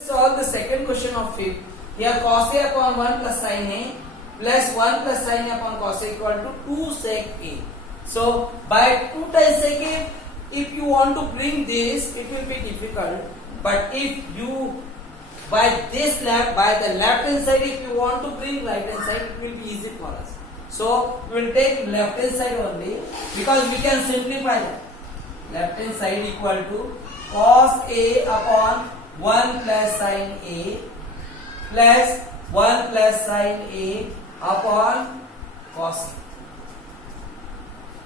Solve the second question of fifth. Here cos A upon 1 plus sin A plus 1 plus sin A upon cos A equal to 2 sec A. So by 2 times sec A, if you want to bring this, it will be difficult. But if you by the left hand side, if you want to bring right hand side, it will be easy for us. So we will take left hand side only because we can simplify that. Left hand side equal to cos A upon 1 plus sin A plus 1 plus sin A upon cos A.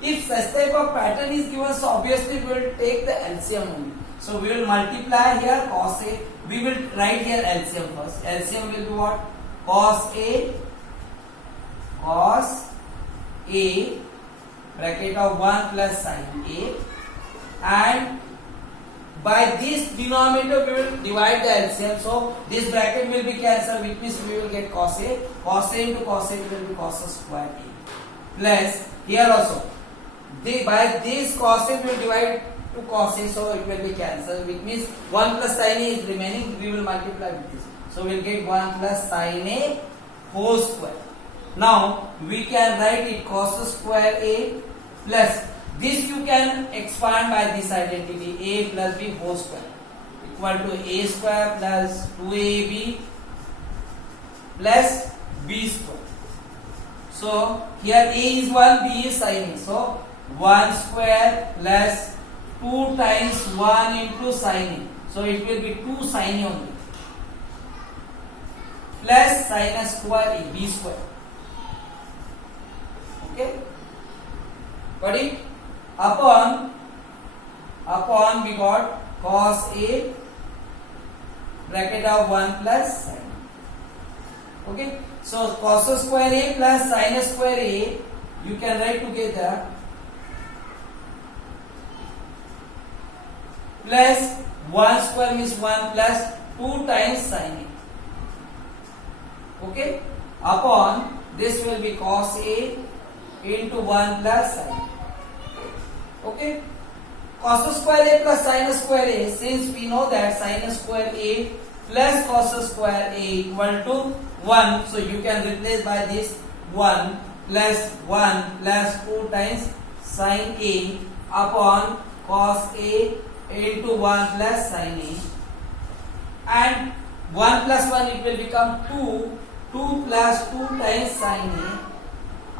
If such type of pattern is given, so obviously we will take the LCM only. So we will multiply here cos A. We will write here LCM first. LCM will be what? Cos A bracket of 1 plus sin A, and by this denominator we will divide the LCM. So this bracket will be cancelled, which means we will get cos A. Cos A into cos A will be cos square A. Plus here also, by this cos A we will divide to cos A, so it will be cancelled, which means 1 plus sin A is remaining. We will multiply with this. So we will get 1 plus sin A whole square. Now we can write it cos square A plus this you can expand by this identity A plus B whole square equal to A square plus 2AB plus B square. So here A is 1, B is sin A. So 1 square plus 2 times 1 into sin A. So it will be 2 sin A only plus sin square A, B square. Okay, got it? Upon we got cos A bracket of 1 plus sin A. Okay, so cos square A plus sin square A you can write together plus 1 square means 1 plus 2 times sin A. Okay, upon this will be cos A into 1 plus sin A. Okay, cos square A plus sin square A, since we know that sin square A plus cos square A equal to 1, so you can replace by this 1 plus 2 times sin A upon cos A into 1 plus sin A, and 1 plus 1 it will become 2 plus 2 times sin A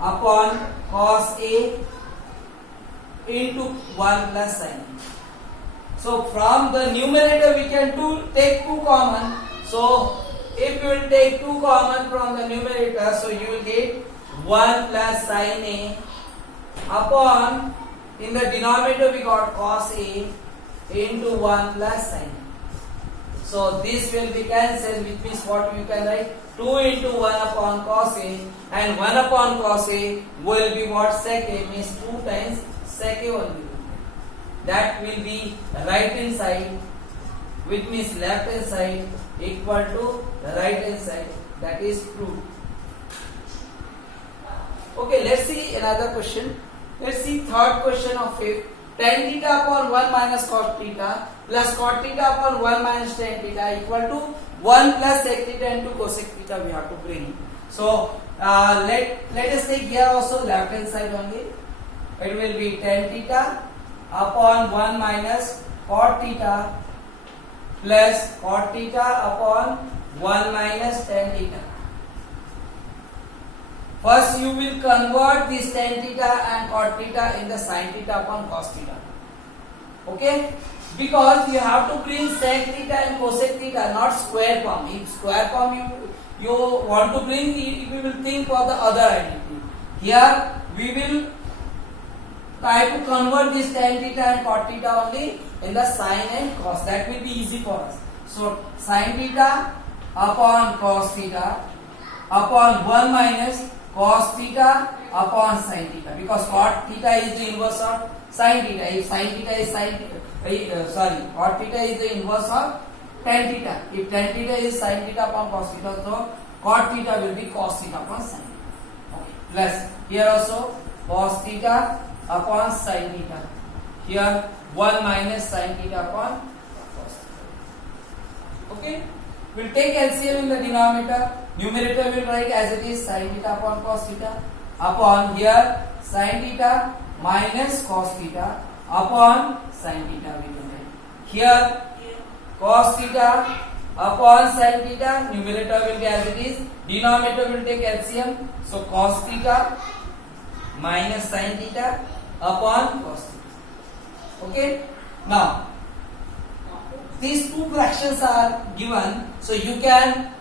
upon cos A into 1 plus sin A. So from the numerator we can take 2 common. So if you will take 2 common from the numerator, so you will get 1 plus sin A upon, in the denominator we got cos A into 1 plus sin A. So this will be cancelled, which means what you can write 2 into 1 upon cos A, and 1 upon cos A will be what? Sec A, means 2 times sec A only. That will be right hand side, which means left hand side equal to right hand side. That is true. Okay, let's see another question. Let's see third question of fifth. Tan theta upon 1 minus cot theta plus cot theta upon 1 minus tan theta equal to 1 plus sec theta into cosec theta we have to bring. So let us take here also left hand side only. It will be tan theta upon 1 minus cot theta plus cot theta upon 1 minus tan theta. First you will convert this tan theta and cot theta in the sin theta upon cos theta. Okay? Because you have to bring sec theta and cosec theta, not square form. In square form you want to bring, we will think of the other identity. Here we will try to convert this tan theta and cot theta only in the sin and cos. That will be easy for us. So sin theta upon cos theta upon 1 minus cos theta upon sin theta, because cot theta is the inverse of sin theta. If sin theta is cot theta is the inverse of tan theta. If tan theta is sin theta upon cos theta, so cot theta will be cos theta upon sin theta. Okay. Plus here also cos theta upon sin theta. Here 1 minus sin theta upon cos theta. Okay. we'll take LCM in the denominator. Numerator will write as it is sin theta upon cos theta upon here sin theta minus cos theta upon sin theta we can write. Here cos theta upon sin theta, numerator will be as it is, denominator will take LCM, so cos theta minus sin theta upon cos theta. Okay, now these two fractions are given, so you can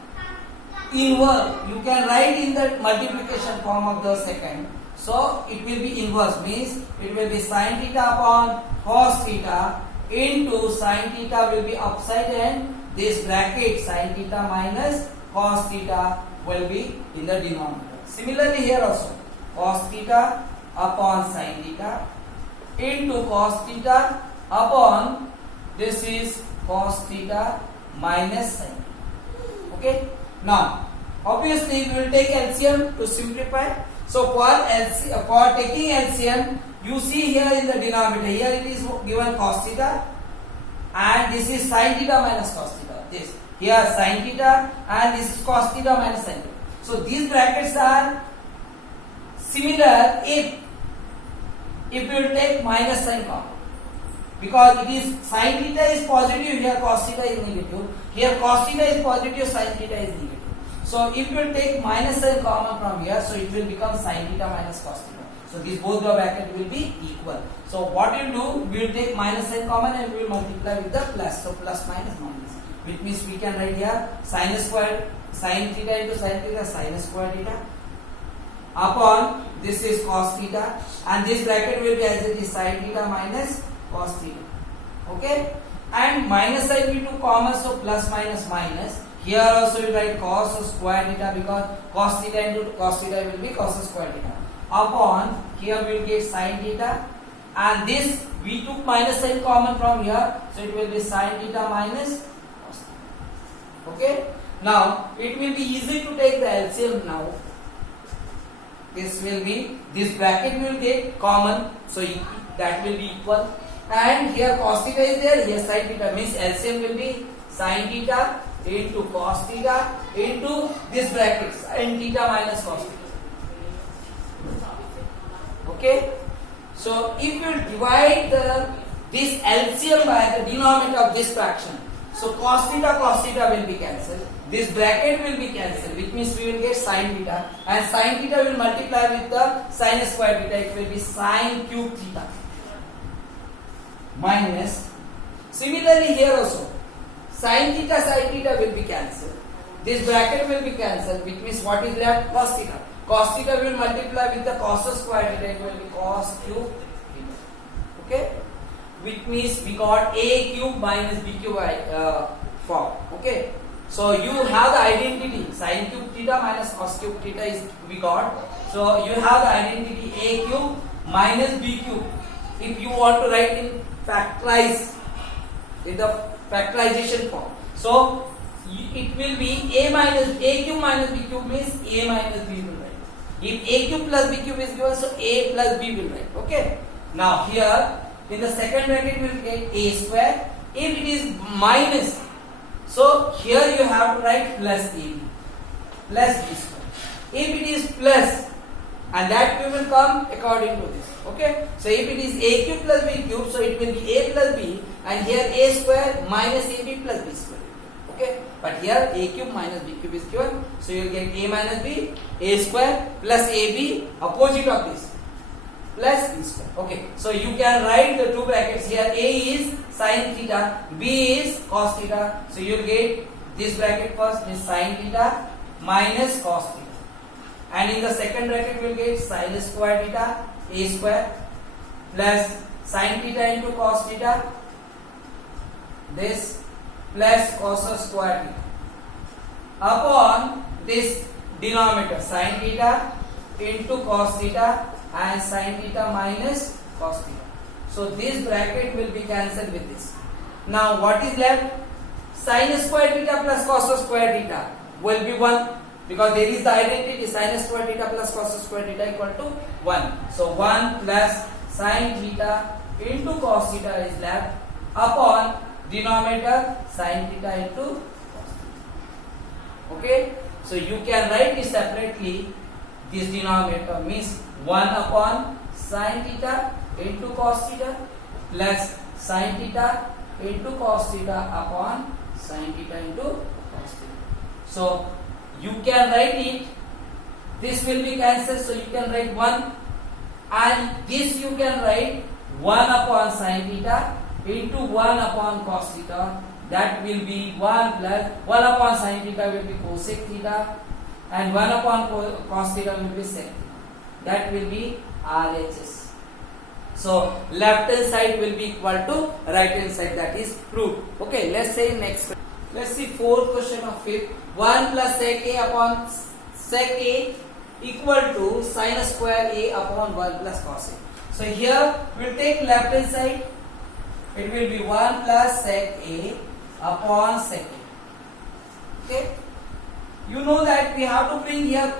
inverse, you can write in the multiplication form of the second, so it will be inverse, means it will be sin theta upon cos theta into sin theta will be upside and this bracket sin theta minus cos theta will be in the denominator. Similarly here also cos theta upon sin theta into cos theta upon this is cos theta minus sin theta. Okay, now obviously we will take LCM to simplify. So for taking LCM, you see here in the denominator, here it is given cos theta and this is sin theta minus cos theta. This here sin theta and this is cos theta minus sin theta. So these brackets are similar if you will take minus sign common, because it is sin theta is positive, here cos theta is negative, here cos theta is positive, sin theta is negative. So if you will take minus sign common from here, so it will become sin theta minus cos theta. So these both the bracket will be equal. So what you do, we will take minus sign common and we will multiply with the plus. So plus minus minus, which means we can write here sin squared sin theta into sin theta sin squared theta upon this is cos theta and this bracket will be as it is sin theta minus cos theta. Okay, and minus side we took common, so plus minus minus. Here also we write cos square theta because cos theta into cos theta will be cos square theta upon here we will get sin theta and this we took minus sign common from here, so it will be sin theta minus cos theta. Okay, now it will be easy to take the LCM now. This will be, this bracket will get common, so that will be equal, and here cos theta is there, here sin theta, means LCM will be sin theta into cos theta into this bracket sin theta minus cos theta. Okay, so if you divide this LCM by the denominator of this fraction, so cos theta will be cancelled, this bracket will be cancelled, which means we will get sin theta and sin theta will multiply with the sin square theta, it will be sin cube theta minus, similarly here also sin theta will be cancelled, this bracket will be cancelled, which means what is left, cos theta. Cos theta will multiply with the cos square theta, it will be cos cube theta. Okay, which means we got a cube minus b cube form. Okay, so you have the identity sin cube theta minus cos cube theta is we got. So you have the identity a cube minus b cube. If you want to write in factorize in the factorization form, so it will be a cube minus b cube means a minus b will write. If a cube plus b cube is given, so a plus b will write. Okay, now here in the second bracket we will get a square. If it is minus, so here you have to write plus ab plus b square. If it is plus, and that we will come according to this. Okay, so if it is a cube plus b cube, so it will be a plus b, and here a square minus ab plus b square. Okay, but here a cube minus b cube is given, so you will get a minus b, a square plus ab, opposite of this, plus b square. Okay, so you can write the two brackets here, a is sin theta, b is cos theta, so you will get this bracket first is sin theta minus cos theta, and in the second bracket we will get sin square theta, a square plus sin theta into cos theta, this plus cos square theta upon this denominator sin theta into cos theta and sin theta minus cos theta. So this bracket will be cancelled with this. Now what is left? Sin square theta plus cos square theta will be 1, because there is the identity sin square theta plus cos square theta equal to 1. So 1 plus sin theta into cos theta is left upon denominator sin theta into cos theta. Okay, so you can write it separately. This denominator means 1 upon sin theta into cos theta plus sin theta into cos theta upon sin theta into cos theta. So you can write it. This will be cancelled, so you can write 1, and this you can write 1 upon sin theta into 1 upon cos theta. That will be 1 plus 1 upon sin theta will be cosec theta, and 1 upon cos theta will be sec theta. That will be RHS. So left hand side will be equal to right hand side. That is proved. Okay, let's say next. Let's see fourth question of fifth. 1 plus sec a upon sec a equal to sin square a upon 1 plus cos a. So here we'll take left hand side. It will be 1 plus sec a upon sec a. Okay. You know that we have to bring here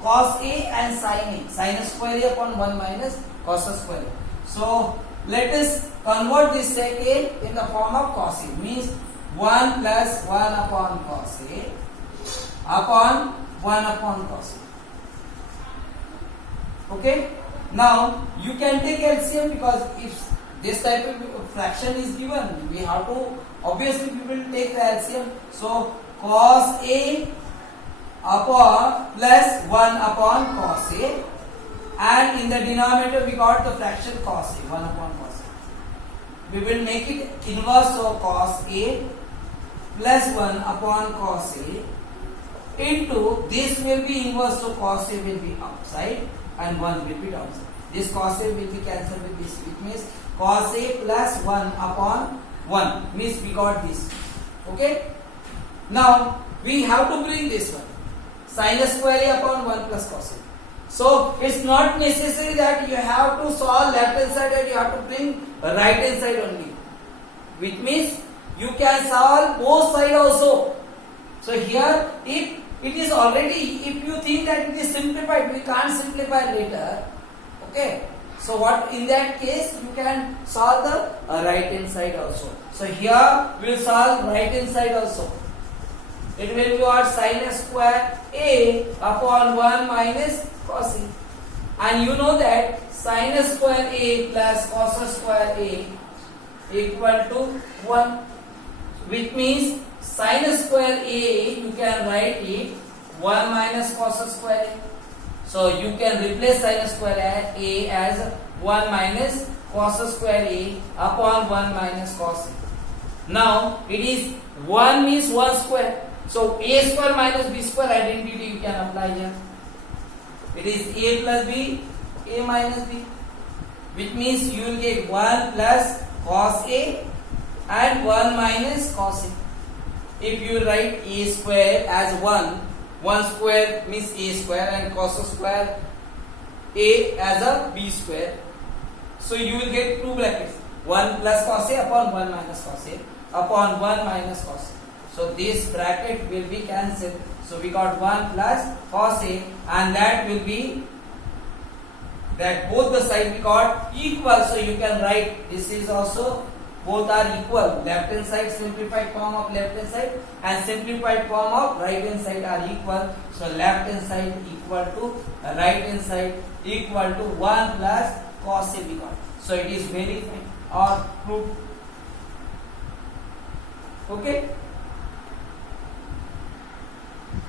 cos a and sin a. Sin square a upon 1 minus cos square a. So let us convert this sec a in the form of cos a. Means 1 plus 1 upon cos a upon 1 upon cos a. Okay. Now you can take LCM, because if this type of fraction is given, we have to obviously we will take the LCM. So cos a upon plus 1 upon cos a, and in the denominator we got the fraction cos a, 1 upon cos a. We will make it inverse of cos a plus 1 upon cos a into this will be inverse, so cos a will be upside and 1 will be downside. This cos a will be cancelled with this, which means cos a plus 1 upon 1 means we got this. Okay. Now we have to bring this one, sin square a upon 1 plus cos a. So it's not necessary that you have to solve left hand side and you have to bring right hand side only, which means you can solve both sides also. So here, if it is already, if you think that it is simplified, we can't simplify later. Okay. So what in that case you can solve the right hand side also. So here we will solve right hand side also. It will be our sin square a upon 1 minus cos a. And you know that sin square a plus cos square a equal to 1, which means sin square a you can write it 1 minus cos square a. So you can replace sin square a as 1 minus cos square a upon 1 minus cos a. Now it is 1 means 1 square. So a square minus b square identity you can apply here. It is a plus b, a minus b, which means you will get 1 plus cos a and 1 minus cos a. If you write a square as 1 square means a square, and cos square a as a b square. So you will get two brackets, 1 plus cos a upon 1 minus cos a upon 1 minus cos a. So this bracket will be cancelled. So we got 1 plus cos a, and that will be that both the side we got equal. So you can write this is also both are equal. Left hand side simplified form of left hand side and simplified form of right hand side are equal. So left hand side equal to right hand side equal to 1 plus cos a we got. So it is verified or proved. Okay.